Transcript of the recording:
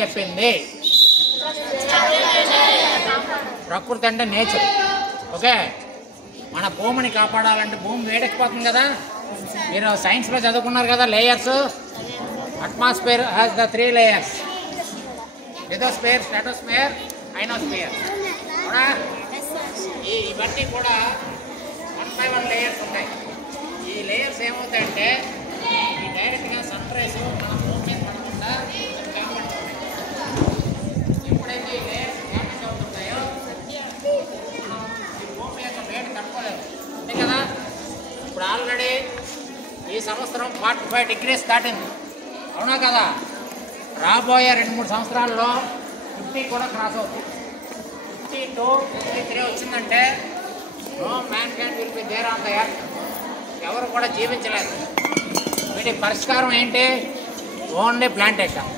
చెప్పింది ప్రకృతి అంటే నేచర్. ఓకే, మన భూమిని కాపాడాలంటే భూమి వేడెక్కిపోతుంది కదా. మీరు సైన్స్లో చదువుకున్నారు కదా layers. Atmosphere has the 3 layers: lithosphere, stratosphere, ionosphere. ఇవన్నీ కూడా 1 by 1 లేయర్స్ ఉంటాయి. ఈ లేయర్స్ ఏమవుతాయంటే ఈ డైరెక్ట్గా సన్ రేస్ మన భూమి మీద పడకుండా కాపాడుతుంటాయి. ఎప్పుడైతే ఈ లేయర్స్ డ్యామేజ్ అవుతుంటాయో మనం ఈ భూమి యొక్క వేడి తట్టుకోలేదు అంతే కదా. ఇప్పుడు ఆల్రెడీ ఈ సంవత్సరం 45 degrees దాటింది, అవునా కదా. రాబోయే 2-3 సంవత్సరాల్లో 50 కూడా క్రాస్ అవుతుంది. 50 to 53 వచ్చిందంటే no man can will be there on the earth. ఎవరు కూడా జీవించలేదు. వీటి పరిష్కారం ఏంటి? Only plantation.